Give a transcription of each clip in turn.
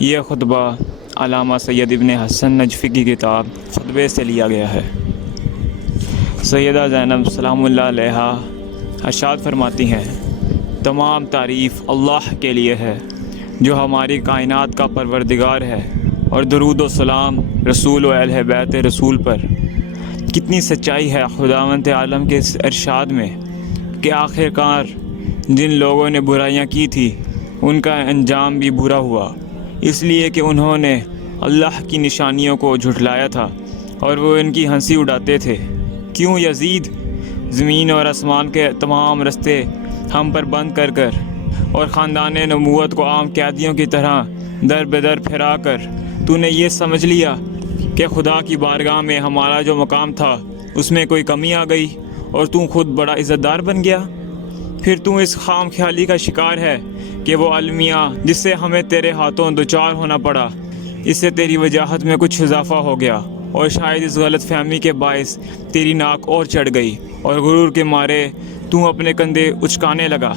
یہ خطبہ علامہ سید ابن حسن نجفی کی کتاب خطبے سے لیا گیا ہے۔ سیدہ زینب سلام اللہ علیہا ارشاد فرماتی ہیں، تمام تعریف اللہ کے لیے ہے جو ہماری کائنات کا پروردگار ہے، اور درود و سلام رسول و اہل بیت رسول پر۔ کتنی سچائی ہے خداوند عالم کے اس ارشاد میں کہ آخر کار جن لوگوں نے برائیاں کی تھی ان کا انجام بھی برا ہوا، اس لیے کہ انہوں نے اللہ کی نشانیوں کو جھٹلایا تھا اور وہ ان کی ہنسی اڑاتے تھے۔ کیوں یزید زمین اور آسمان کے تمام رستے ہم پر بند کر کر اور خاندان نبوت کو عام قیدیوں کی طرح در بدر پھرا کر تو نے یہ سمجھ لیا کہ خدا کی بارگاہ میں ہمارا جو مقام تھا اس میں کوئی کمی آ گئی اور تو خود بڑا عزت دار بن گیا؟ پھر تو اس خام خیالی کا شکار ہے کہ وہ المیہ جس سے ہمیں تیرے ہاتھوں دوچار ہونا پڑا، اس سے تیری وجاہت میں کچھ اضافہ ہو گیا، اور شاید اس غلط فہمی کے باعث تیری ناک اور چڑھ گئی اور غرور کے مارے تو اپنے کندھے اچکانے لگا۔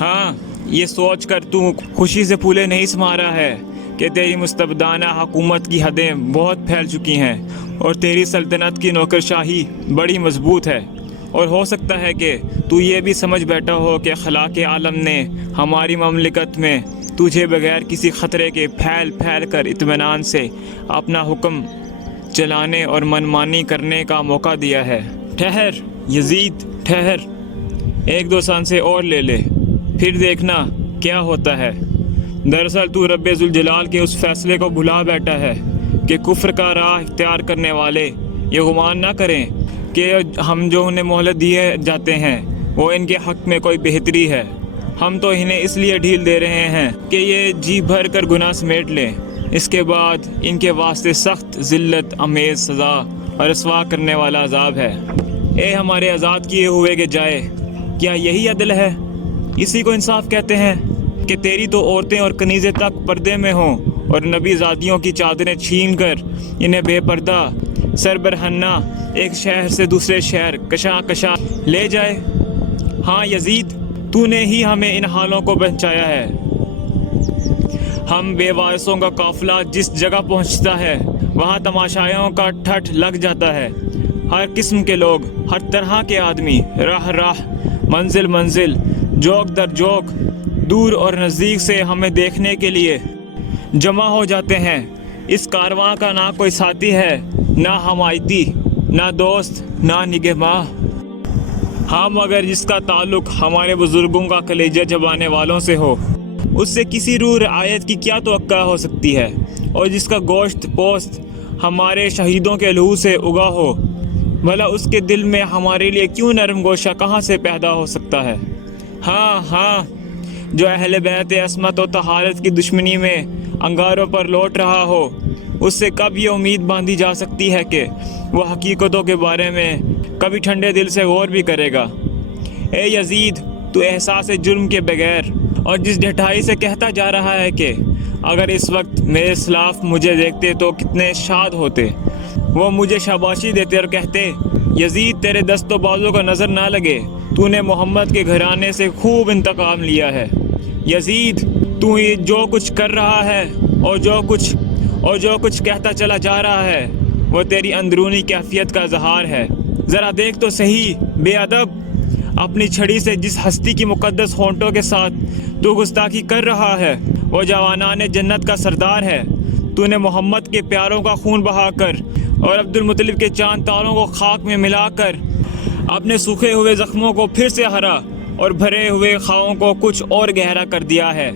ہاں، یہ سوچ کر تو خوشی سے پھولے نہیں سما رہا ہے کہ تیری مستبدانہ حکومت کی حدیں بہت پھیل چکی ہیں اور تیری سلطنت کی نوکرشاہی بڑی مضبوط ہے، اور ہو سکتا ہے کہ تو یہ بھی سمجھ بیٹھا ہو کہ خلاق عالم نے ہماری مملکت میں تجھے بغیر کسی خطرے کے پھیل پھیل کر اطمینان سے اپنا حکم چلانے اور منمانی کرنے کا موقع دیا ہے۔ ٹھہر یزید، ٹھہر، 1-2 سانسیں اور لے لے، پھر دیکھنا کیا ہوتا ہے۔ دراصل تو رب ذوالجلال کے اس فیصلے کو بھلا بیٹھا ہے کہ کفر کا راہ اختیار کرنے والے یہ گمان نہ کریں کہ ہم جو انہیں مہلت دیے جاتے ہیں وہ ان کے حق میں کوئی بہتری ہے۔ ہم تو انہیں اس لیے ڈھیل دے رہے ہیں کہ یہ جی بھر کر گناہ سمیٹ لیں، اس کے بعد ان کے واسطے سخت ذلت امیز سزا اور رسوا کرنے والا عذاب ہے۔ اے ہمارے آزاد کیے ہوئے کے جائے، کیا یہی عدل ہے؟ اسی کو انصاف کہتے ہیں کہ تیری تو عورتیں اور کنیزیں تک پردے میں ہوں اور نبی زادیوں کی چادریں چھین کر انہیں بے پردہ سر برہنہ ایک شہر سے دوسرے شہر کشا کشا لے جائے۔ ہاں یزید، تو نے ہی ہمیں ان حالوں کو پہنچایا ہے۔ ہم بے وارثوں کا قافلہ جس جگہ پہنچتا ہے وہاں تماشائیوں کا ٹھٹ لگ جاتا ہے۔ ہر قسم کے لوگ، ہر طرح کے آدمی راہ راہ، منزل منزل، جوک در جوک، دور اور نزدیک سے ہمیں دیکھنے کے لیے جمع ہو جاتے ہیں۔ اس کارواں کا نہ کوئی ساتھی ہے، نہ حمایتی، نہ دوست، نہ نگہباں۔ ہاں، مگر جس کا تعلق ہمارے بزرگوں کا کلیجہ چبانے والوں سے ہو، اس سے کسی روح رعایت کی کیا توقع ہو سکتی ہے؟ اور جس کا گوشت پوست ہمارے شہیدوں کے لہو سے اگا ہو، بھلا اس کے دل میں ہمارے لیے کیوں نرم گوشہ کہاں سے پیدا ہو سکتا ہے؟ ہاں، جو اہل بیت عصمت و طہارت کی دشمنی میں انگاروں پر لوٹ رہا ہو، اس سے کب یہ امید باندھی جا سکتی ہے کہ وہ حقیقتوں کے بارے میں کبھی ٹھنڈے دل سے غور بھی کرے گا؟ اے یزید، تو احساس جرم کے بغیر اور جس ڈھٹائی سے کہتا جا رہا ہے کہ اگر اس وقت میرے اسلاف مجھے دیکھتے تو کتنے شاد ہوتے، وہ مجھے شاباشی دیتے اور کہتے، یزید تیرے دست و بازو کا نظر نہ لگے، تو نے محمد کے گھرانے سے خوب انتقام لیا ہے۔ یزید، تو یہ جو کچھ کر رہا ہے اور جو کچھ کہتا چلا جا رہا ہے وہ تیری اندرونی کیفیت کا اظہار ہے۔ ذرا دیکھ تو صحیح، بے ادب، اپنی چھڑی سے جس ہستی کی مقدس ہونٹوں کے ساتھ تو گستاخی کر رہا ہے وہ جوانان جنت کا سردار ہے۔ تو نے محمد کے پیاروں کا خون بہا کر اور عبد المطلب کے چاند تاروں کو خاک میں ملا کر اپنے سوکھے ہوئے زخموں کو پھر سے ہرا اور بھرے ہوئے خواہوں کو کچھ اور گہرا کر دیا ہے،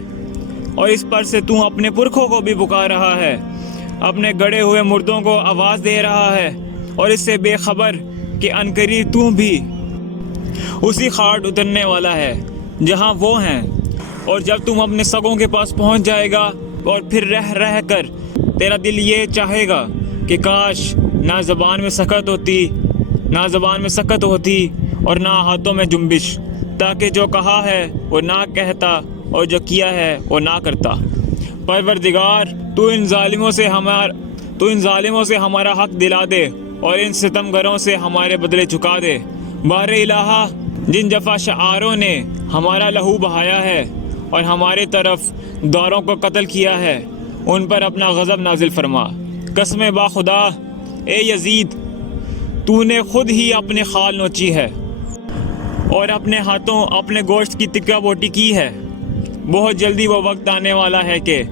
اور اس پر سے تو اپنے پرکھوں کو بھی پکار رہا ہے، اپنے گڑے ہوئے مردوں کو آواز دے رہا ہے، اور اس سے بے خبر کہ عنقریب تو بھی اسی خاٹ اترنے والا ہے جہاں وہ ہیں۔ اور جب تم اپنے سگوں کے پاس پہنچ جائے گا اور پھر رہ رہ کر تیرا دل یہ چاہے گا کہ کاش نہ زبان میں سکت ہوتی اور نہ ہاتھوں میں جنبش، تاکہ جو کہا ہے وہ نہ کہتا اور جو کیا ہے وہ نہ کرتا۔ پروردگار، تو ان ظالموں سے ہمارا حق دلا دے اور ان ستمگروں سے ہمارے بدلے چکا دے۔ بار الہا، جن جفا شعاروں نے ہمارا لہو بہایا ہے اور ہمارے طرف داروں کو قتل کیا ہے، ان پر اپنا غضب نازل فرما۔ قسم با خدا اے یزید، تو نے خود ہی اپنے خال نوچی ہے اور اپنے ہاتھوں اپنے گوشت کی تکہ بوٹی کی ہے۔ بہت جلدی وہ وقت آنے والا ہے کہ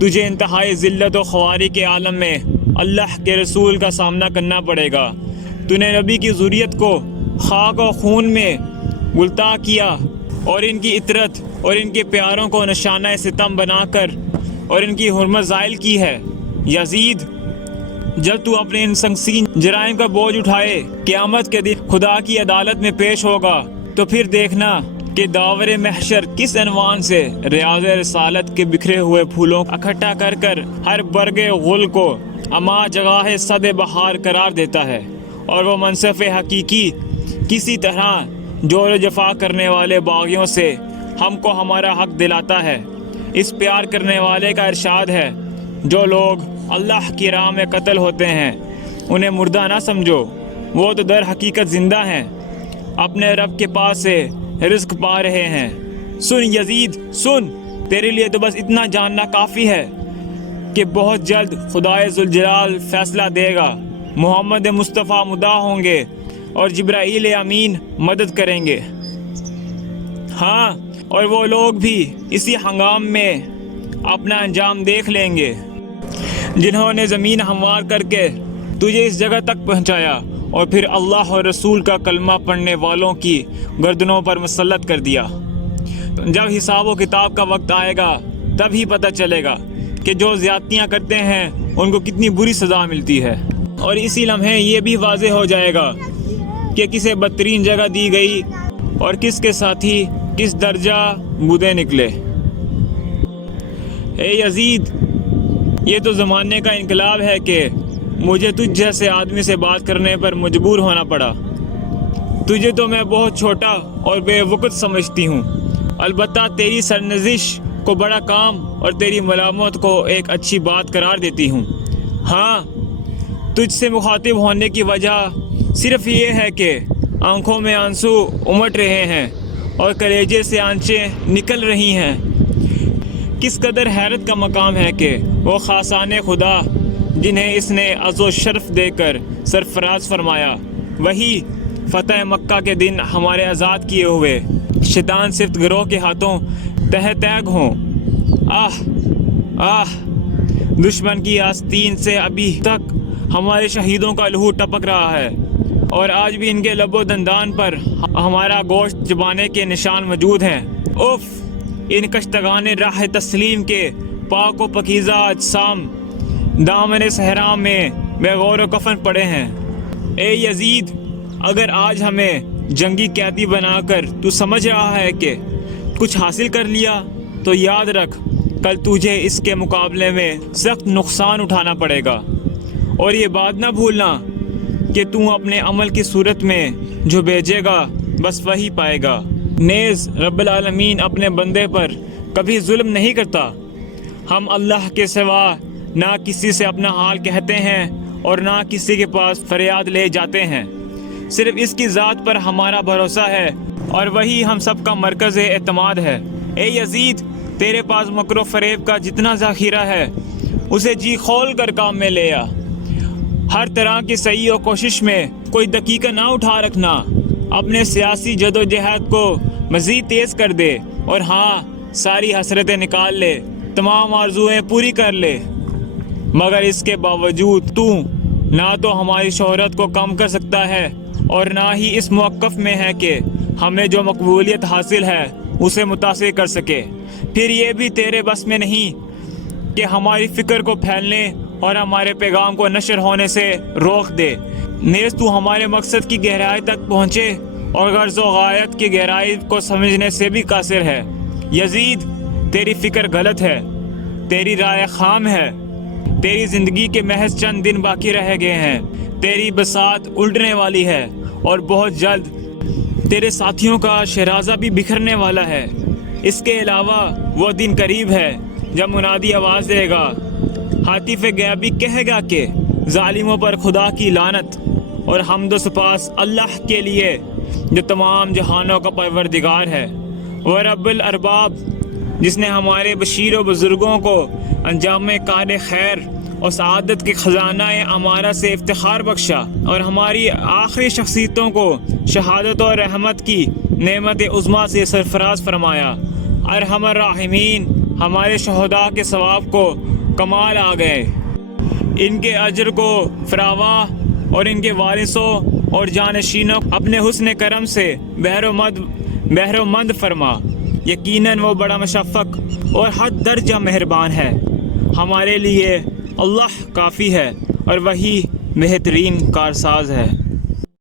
تجھے انتہائی ذلت و خواری کے عالم میں اللہ کے رسول کا سامنا کرنا پڑے گا۔ تو نے نبی کی ذریت کو خاک و خون میں گلتا کیا اور ان کی عطرت اور ان کے پیاروں کو نشانہ ستم بنا کر اور ان کی حرمت زائل کی ہے۔ یزید، جب تو اپنے ان سنگین جرائم کا بوجھ اٹھائے قیامت کے دن خدا کی عدالت میں پیش ہوگا تو پھر دیکھنا کہ داور محشر کس عنوان سے ریاض رسالت کے بکھرے ہوئے پھولوں اکٹھا کر کر ہر برگ غل کو اما جگہ صد بہار قرار دیتا ہے، اور وہ منصف حقیقی کسی طرح جور و جفا کرنے والے باغیوں سے ہم کو ہمارا حق دلاتا ہے۔ اس پیار کرنے والے کا ارشاد ہے، جو لوگ اللہ کی راہ میں قتل ہوتے ہیں انہیں مردہ نہ سمجھو، وہ تو در حقیقت زندہ ہیں، اپنے رب کے پاس سے رزق پا رہے ہیں۔ سن یزید سن، تیرے لیے تو بس اتنا جاننا کافی ہے کہ بہت جلد خدائے ذوالجلال فیصلہ دے گا، محمد مصطفیٰ مدعا ہوں گے اور جبرائیل امین مدد کریں گے۔ ہاں، اور وہ لوگ بھی اسی ہنگام میں اپنا انجام دیکھ لیں گے جنہوں نے زمین ہموار کر کے تجھے اس جگہ تک پہنچایا اور پھر اللہ اور رسول کا کلمہ پڑھنے والوں کی گردنوں پر مسلط کر دیا۔ جب حساب و کتاب کا وقت آئے گا تب ہی پتہ چلے گا کہ جو زیادتیاں کرتے ہیں ان کو کتنی بری سزا ملتی ہے، اور اسی لمحے یہ بھی واضح ہو جائے گا کہ کسے بدترین جگہ دی گئی اور کس کے ساتھی کس درجہ بودے نکلے۔ اے یزید، یہ تو زمانے کا انقلاب ہے کہ مجھے تجھ جیسے آدمی سے بات کرنے پر مجبور ہونا پڑا۔ تجھے تو میں بہت چھوٹا اور بے وقت سمجھتی ہوں، البتہ تیری سرنوشت کو بڑا کام اور تیری ملامت کو ایک اچھی بات قرار دیتی ہوں۔ ہاں، تجھ سے مخاطب ہونے کی وجہ صرف یہ ہے کہ آنکھوں میں آنسو امٹ رہے ہیں اور کلیجے سے آنچیں نکل رہی ہیں۔ کس قدر حیرت کا مقام ہے کہ وہ خاصان خدا جنہیں اس نے عز و شرف دے کر سرفراز فرمایا، وہی فتح مکہ کے دن ہمارے آزاد کیے ہوئے شیطان صفت گروہ کے ہاتھوں تہ تیگ ہوں۔ آہ آہ، دشمن کی آستین سے ابھی تک ہمارے شہیدوں کا لہو ٹپک رہا ہے، اور آج بھی ان کے لب و دندان پر ہمارا گوشت چبانے کے نشان موجود ہیں۔ اف، ان کشتگان راہ تسلیم کے پاک و پکیزہ اجسام دامن صحرا میں بے غور و کفن پڑے ہیں۔ اے یزید، اگر آج ہمیں جنگی قیدی بنا کر تو سمجھ رہا ہے کہ کچھ حاصل کر لیا، تو یاد رکھ کل تجھے اس کے مقابلے میں سخت نقصان اٹھانا پڑے گا، اور یہ بات نہ بھولنا کہ تو اپنے عمل کی صورت میں جو بھیجے گا بس وہی پائے گا۔ نیز رب العالمین اپنے بندے پر کبھی ظلم نہیں کرتا۔ ہم اللہ کے سوا نہ کسی سے اپنا حال کہتے ہیں اور نہ کسی کے پاس فریاد لے جاتے ہیں، صرف اس کی ذات پر ہمارا بھروسہ ہے اور وہی ہم سب کا مرکز اعتماد ہے۔ اے یزید، تیرے پاس مکر و فریب کا جتنا ذخیرہ ہے اسے جی کھول کر کام میں لے آ۔ ہر طرح کی صحیح و کوشش میں کوئی دقیقہ نہ اٹھا رکھنا، اپنے سیاسی جد و جہاد کو مزید تیز کر دے، اور ہاں، ساری حسرتیں نکال لے، تمام آرزوئیں پوری کر لے۔ مگر اس کے باوجود تو نہ تو ہماری شہرت کو کم کر سکتا ہے اور نہ ہی اس موقف میں ہے کہ ہمیں جو مقبولیت حاصل ہے اسے متاثر کر سکے۔ پھر یہ بھی تیرے بس میں نہیں کہ ہماری فکر کو پھیلنے اور ہمارے پیغام کو نشر ہونے سے روک دے۔ نیز تو ہمارے مقصد کی گہرائی تک پہنچے اور غرض و غایت کی گہرائی کو سمجھنے سے بھی قاصر ہے۔ یزید، تیری فکر غلط ہے، تیری رائے خام ہے، تیری زندگی کے محض چند دن باقی رہ گئے ہیں، تیری بساط الٹنے والی ہے اور بہت جلد تیرے ساتھیوں کا شیرازہ بھی بکھرنے والا ہے۔ اس کے علاوہ وہ دن قریب ہے جب منادی آواز دے گا، ہاتف غیبی کہے گا کہ ظالموں پر خدا کی لعنت، اور حمد و سپاس اللہ کے لیے جو تمام جہانوں کا پروردگار ہے۔ وہ رب الارباب، جس نے ہمارے بشیر و بزرگوں کو انجام کار خیر اور سعادت کے خزانہ امارہ سے افتخار بخشا، اور ہماری آخری شخصیتوں کو شہادت اور رحمت کی نعمت عظمیٰ سے سرفراز فرمایا۔ ارحم الراحمین، ہمارے شہداء کے ثواب کو کمال آ گئے، ان کے اجر کو فراواں اور ان کے وارثوں اور جانشینوں اپنے حسن کرم سے بحر و مند فرما۔ یقیناً وہ بڑا مشفق اور حد درجہ مہربان ہے۔ ہمارے لیے اللہ کافی ہے اور وہی بہترین کارساز ہے۔